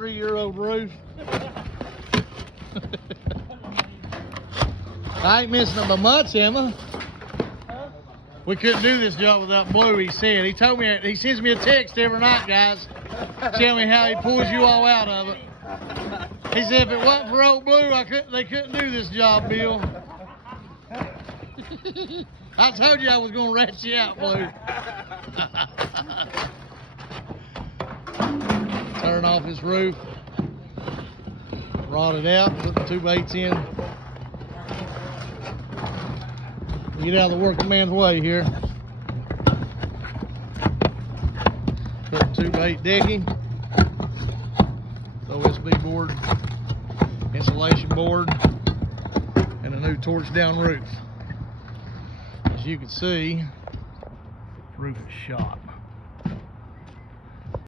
3-year-old roof. I ain't missing it by much, Emma. We couldn't do this job without Blue, he said. He told me, he sends me a text every night, guys, tell me how he pulls you all out of it. He said, if it wasn't for old Blue, they couldn't do this job, Bill. I told you I was going to rat you out, Blue. Turn off his roof. Rod it out, put the 2 baits in. Get out of the working man's way here. Put 2 bait decking. OSB board, insulation board, and a new torch down roof. As you can see, roof is shot.